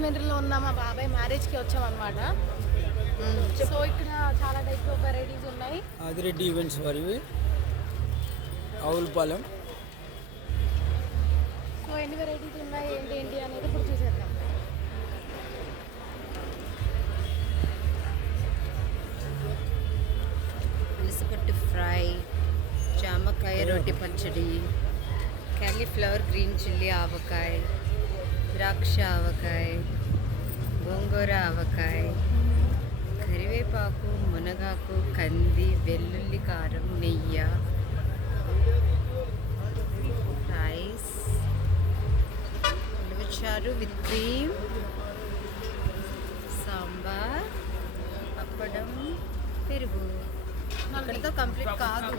రాజమండ్రిలో ఉన్న మా బాబాయ్ మ్యారేజ్కి వచ్చామన్నమాట. సో ఇక్కడ చాలా టైప్ ఆఫ్ వెరైటీస్ ఉన్నాయి. ఆదిరెడ్డి ఈవెంట్స్ వారివి ఆవులపాలెం. సో ఎన్ని వెరైటీస్ ఉన్నాయి ఏంటి అనేది ఇప్పుడు చూసేద్దాం. పులుసుపట్టు ఫ్రై, జామకాయ రోటి పచ్చడి, క్యాలీఫ్లవర్ గ్రీన్ చిల్లీ ఆవకాయ, ద్రాక్ష ఆవకాయ, గోంగూర ఆవకాయ, కరివేపాకు, మునగాకు, కంది, వెల్లుల్లి కారం, నెయ్యి, రైస్, ఉలవచారు విత్ క్రీమ్, సాంబార్, అప్పడం, పెరుగు. ఇక్కడితో కంప్లీట్ కాదు.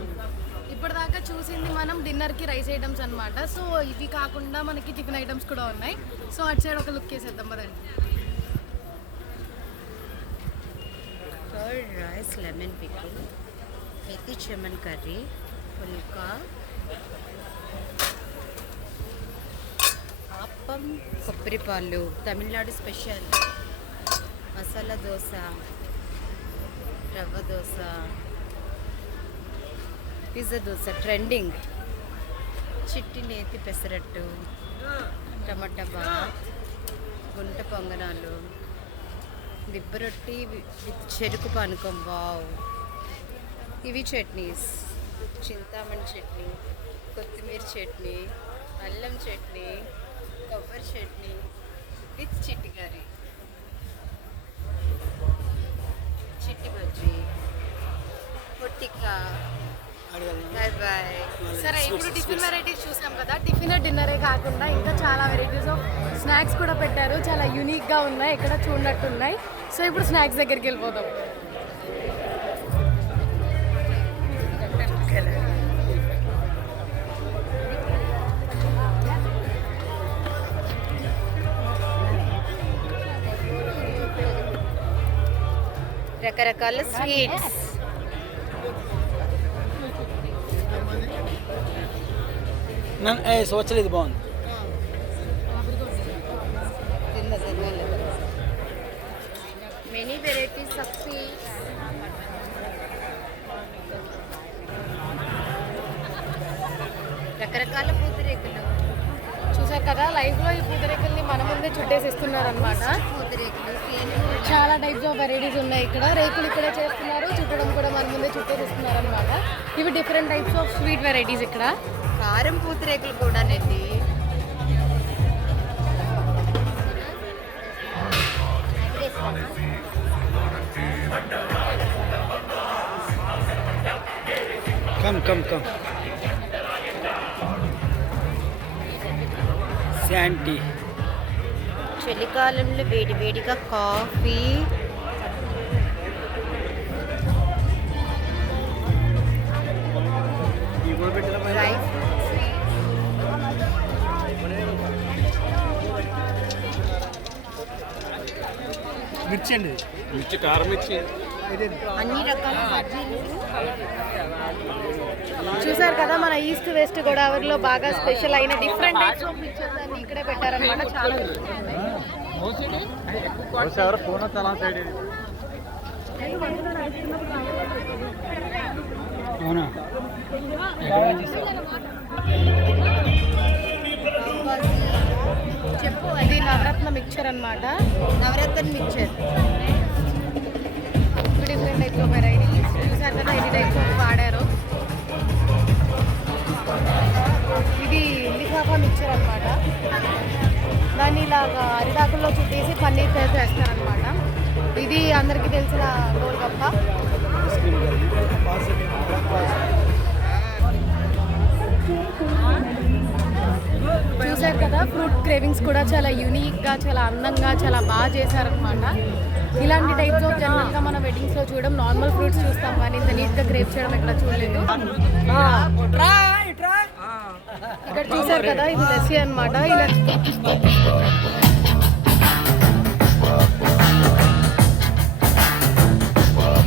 ఇప్పటిదాకా చూసింది మనం డిన్నర్కి రైస్ ఐటమ్స్ అనమాట. సో ఇవి కాకుండా మనకి టిఫిన్ ఐటమ్స్ కూడా ఉన్నాయి. సో అటు సైడ్ ఒక లుక్ వేసేద్దాం కదండి. కర్డ్ రైస్, లెమన్ పికిల్, మెథి చెమన్ కర్రీ, పుల్కా, అప్పం, కొబ్బరిపాలు, Tamil Nadu special, masala dosa, rava dosa, pizza dosa trending, చిట్టి నేతి పెసరట్టు, టమాటా బాత్, గుంట పొంగనాలు, దిబ్బరొట్టి విత్ చెరుకు పానకం. వావ్. ఇవి చట్నీస్, చింతామణి చట్నీ, కొత్తిమీర చట్నీ, అల్లం చట్నీ, కొబ్బరి చట్నీ విత్ చిట్టి కర్రీ, చిట్టి బజ్జీ, పొట్టికా. Bye bye. సరే, ఇప్పుడు టిఫిన్ వెరైటీస్ చూసాం కదా. టిఫిన్ డిన్నరే కాకుండా ఇంకా చాలా వెరైటీస్ ఆఫ్ స్నాక్స్ కూడా పెట్టారు. చాలా యూనిక్గా ఉన్నాయి, ఇక్కడ చూడనట్టున్నాయి. సో ఇప్పుడు స్నాక్స్ దగ్గరికి వెళ్ళిపోదాం. రకరకాల స్వీట్స్, సోచలేదు బాగుంది. Many varieties of sweets. రకరకాల పూతరేకులు చూసారు కదా, లైవ్లో ఈ పూతరేకుల్ని మన ముందే చుట్టేసి ఇస్తున్నారు అనమాట. పూతరేకులు, చాలా టైప్స్ ఆఫ్ వెరైటీస్ ఉన్నాయి ఇక్కడ. రేకులు ఇక్కడే చేస్తున్నారు, చుట్టడం కూడా మన ముందే చుట్టేసి ఇస్తున్నారు అనమాట. ఇవి different types of sweet varieties ఇక్కడ. కారం పూతరేకులు కూడా నండి. Come Santy. చలికాలంలో వేడివేడిగా కాఫీ, డ్రై మిర్చి అండి, మిర్చి, కారం మిర్చి, అన్ని రకాల బజ్జీలు. చూసారు కదా, మన ఈస్ట్ వెస్ట్ గోదావరిలో బాగా స్పెషల్ అయిన డిఫరెంట్ టైప్స్ ఆఫ్ పిక్చర్స్ అన్ని ఇక్కడే పెట్టారనమాట. చాలా అవునా? చెప్పు. అది నవరత్న మిక్చర్ అనమాట. Navaratna mixture. Different types of varieties చూసారు కదా, ఎన్ని టైప్స్ ఆఫ్ వాడారు. ఇది లిఫాఫా మిక్చర్ అనమాట. దాన్ని ఇలాగా అరిటాకుల్లో చుట్టేసి పన్నీర్ చేస్తారనమాట. ఇది అందరికీ తెలిసిన గోల్గప్ప. చూసారు కదా, ఫ్రూట్ క్రేవింగ్స్ కూడా చాలా యూనిక్గా, చాలా అందంగా, చాలా బాగా చేశారనమాట. ఇలాంటి టైప్స్ ఆఫ్ జనరల్గా మన వెడ్డింగ్స్లో చూడడం, నార్మల్ ఫ్రూట్స్ చూస్తాం కానీ ఇంత నీట్గా క్రేప్ చేయడం ఎక్కడ చూడలేదు. ఇక్కడ చూసారు కదా, ఇది లస్సీ అనమాట. ఇలా